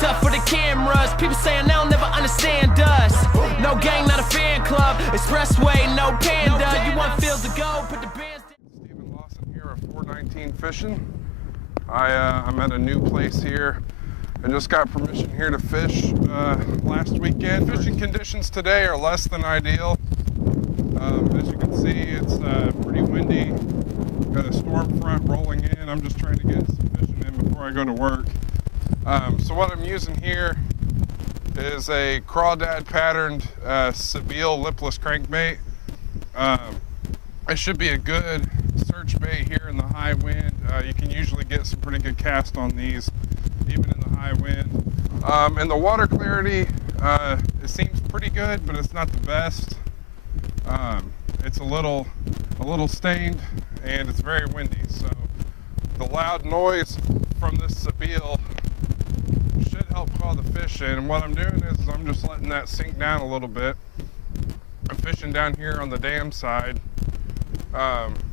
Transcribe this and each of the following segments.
tough for the cameras. People saying they'll never understand us. No gang, not a fan club. Expressway, no panda. You want fields to go, put the bands down. Steven Lawson here at 419 Fishing. I'm at a new place here. I just got permission here to fish last weekend. Fishing conditions today are less than ideal. As you can see, it's pretty windy. Got a storm front rolling in. I'm just trying to get some fishing in before I go to work. So what I'm using here is a crawdad patterned Sebile lipless crankbait. It should be a good search bait here in the high wind. You can usually get some pretty good cast on these, even in the high wind. And the water clarity, it seems pretty good, but it's not the best. It's a little stained, and it's very windy. So the loud noise from this Sebile should help call the fish in. And what I'm doing is I'm just letting that sink down a little bit. I'm fishing down here on the dam side,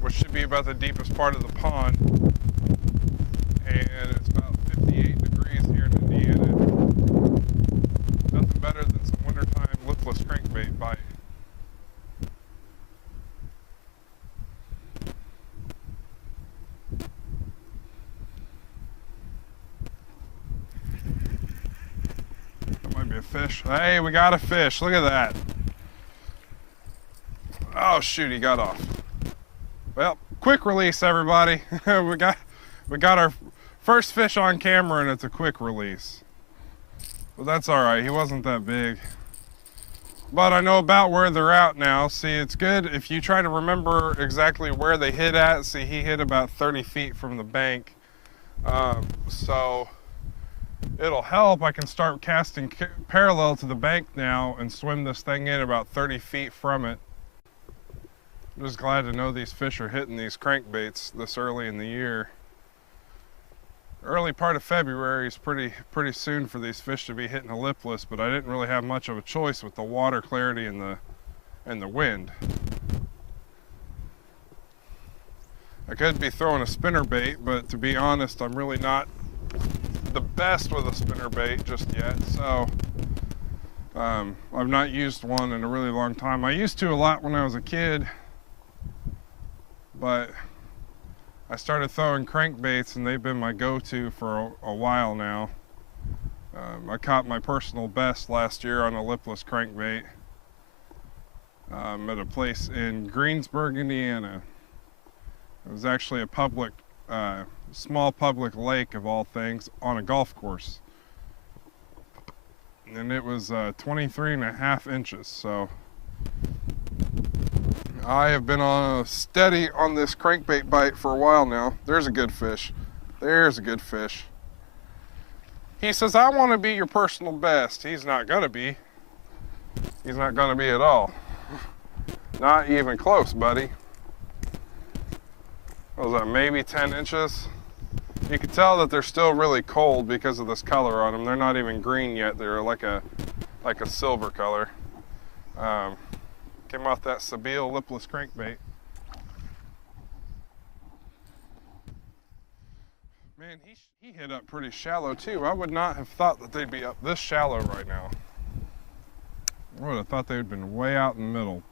which should be about the deepest part of the pond. And it's about 58 degrees here in Indiana. Nothing better than some wintertime lipless crankbait bite. Might be a fish. Hey, we got a fish. Look at that. Oh shoot, he got off. Well, quick release, everybody. we got our first fish on camera, and it's a quick release. But that's all right. He wasn't that big. But I know about where they're at now. See, it's good if you try to remember exactly where they hit at. See, he hit about 30 feet from the bank. So it'll help. I can start casting parallel to the bank now and swim this thing in about 30 feet from it. I'm just glad to know these fish are hitting these crankbaits this early in the year. Early part of February is pretty soon for these fish to be hitting a lipless, but I didn't really have much of a choice with the water clarity and the wind. I could be throwing a spinnerbait, but to be honest, I'm really not the best with a spinnerbait just yet. So I've not used one in a really long time. I used to a lot when I was a kid, but I started throwing crankbaits, and they've been my go-to for a while now. I caught my personal best last year on a lipless crankbait at a place in Greensburg, Indiana. It was actually a public, small public lake of all things on a golf course. And it was 23.5 inches, so I have been on steady on this crankbait bite for a while now. There's a good fish. There's a good fish. He says, I want to be your personal best. He's not going to be. He's not going to be at all. Not even close, buddy. What was that, maybe 10 inches? You can tell that they're still really cold because of this color on them. They're not even green yet. They're like a silver color. Came off that Sebile lipless crankbait. Man, he hit up pretty shallow too. I would not have thought that they'd be up this shallow right now. I would have thought they would have been way out in the middle.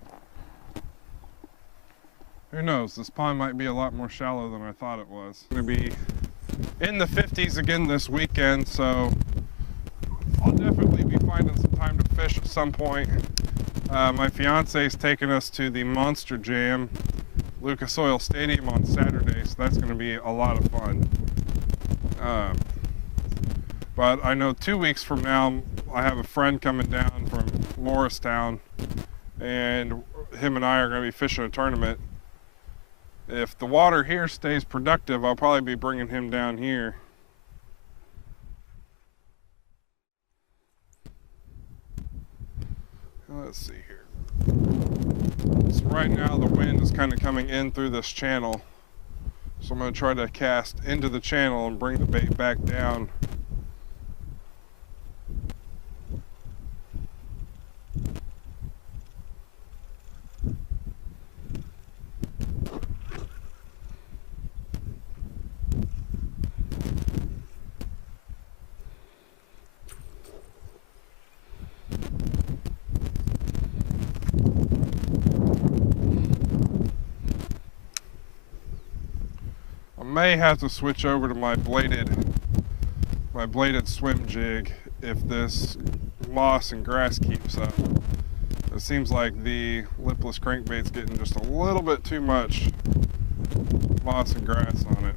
Who knows? This pond might be a lot more shallow than I thought it was. It's going to be in the 50s again this weekend, so I'll definitely be finding some time to fish at some point. My fiance's taking us to the Monster Jam, Lucas Oil Stadium on Saturday, so that's going to be a lot of fun. But I know 2 weeks from now, I have a friend coming down from Morristown, and him and I are going to be fishing a tournament. If the water here stays productive, I'll probably be bringing him down here. Let's see here. So right now the wind is kind of coming in through this channel. So I'm going to try to cast into the channel and bring the bait back down. may have to switch over to my bladed swim jig if this moss and grass keeps up. It seems like the lipless crankbait's getting just a little bit too much moss and grass on it.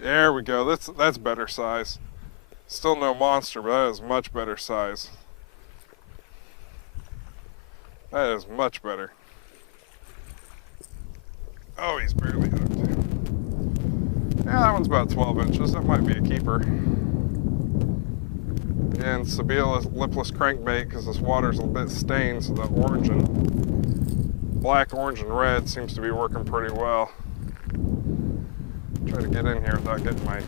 There we go. That's better size. Still no monster, but that is much better size. That is much better. Oh, he's barely hooked. Yeah, that one's about 12 inches. That might be a keeper. Again, Sabila lipless crankbait because this water's a bit stained, so the orange and black, orange, and red seems to be working pretty well. Try to get in here without getting my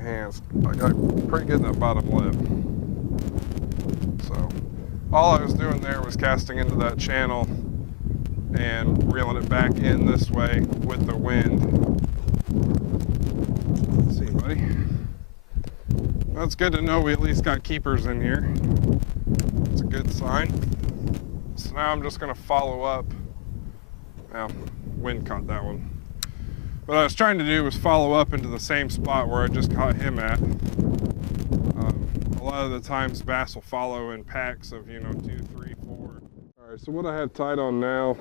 hands. I got pretty good in that bottom lip. So all I was doing there was casting into that channel and reeling it back in this way with the wind. Let's see, buddy. That's good to know we at least got keepers in here. It's a good sign. So now I'm just going to follow up. Well, wind caught that one. What I was trying to do was follow up into the same spot where I just caught him at. A lot of the times bass will follow in packs of, 2, 3, 4. All right, so what I have tied on now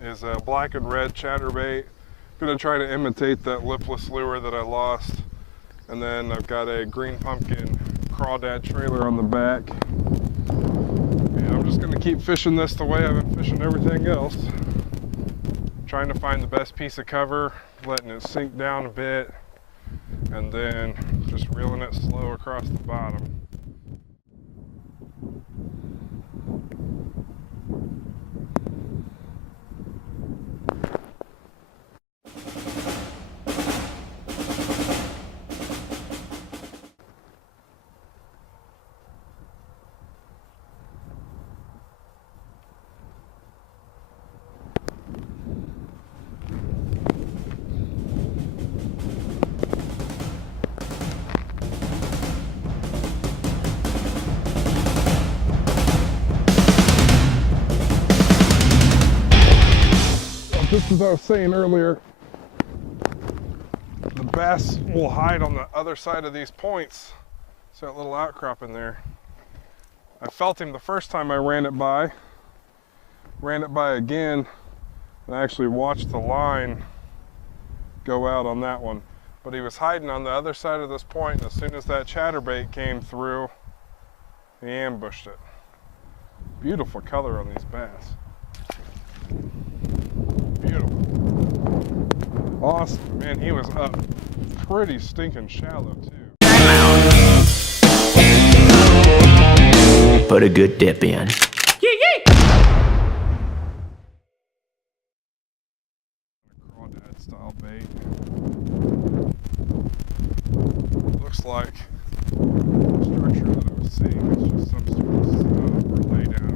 is a black and red chatterbait. I'm gonna try to imitate that lipless lure that I lost. And then I've got a green pumpkin crawdad trailer on the back. And I'm just gonna keep fishing this the way I've been fishing everything else. Trying to find the best piece of cover, letting it sink down a bit, and then just reeling it slow across the bottom. Just as I was saying earlier, the bass will hide on the other side of these points. See that little outcrop in there? I felt him the first time I ran it by again, and I actually watched the line go out on that one. But he was hiding on the other side of this point, and as soon as that chatterbait came through, he ambushed it. Beautiful color on these bass. Beautiful. Awesome. Man, he was up pretty stinking shallow too. Put a good dip in. Crawdad style bait. Looks like the structure that I was seeing is just some sort of setup or lay down.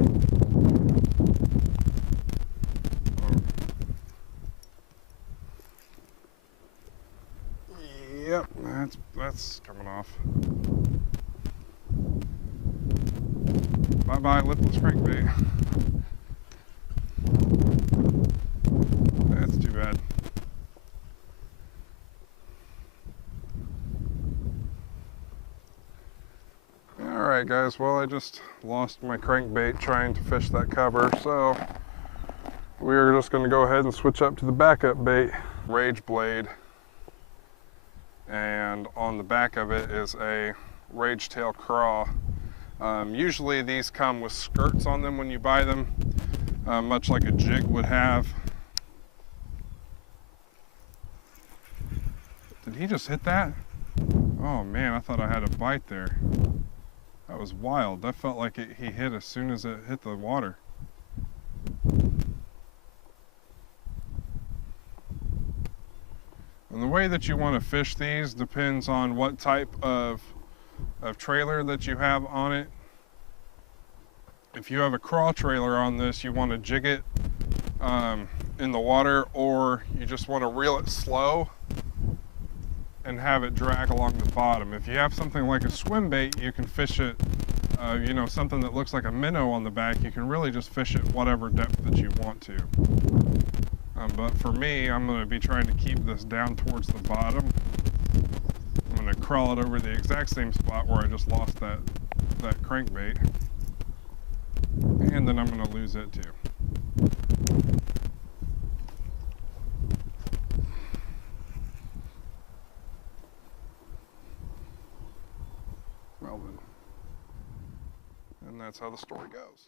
Yep, that's coming off. Bye-bye, lipless crankbait. That's too bad. Alright guys, well I just lost my crankbait trying to fish that cover, so we're just going to go ahead and switch up to the backup bait. Rage blade. And on the back of it is a rage tail craw. Usually these come with skirts on them when you buy them, much like a jig would have. Did he just hit that? Oh man, I thought I had a bite there. That was wild. That felt like he hit as soon as it hit the water. And the way that you want to fish these depends on what type of trailer that you have on it. If you have a crawl trailer on this, you want to jig it in the water, or you just want to reel it slow and have it drag along the bottom. If you have something like a swim bait, you can fish it, you know, something that looks like a minnow on the back, you can really just fish it whatever depth that you want to. But for me, I'm going to be trying to keep this down towards the bottom. I'm going to crawl it over the exact same spot where I just lost that crankbait. And then I'm going to lose it too. Well then. And that's how the story goes.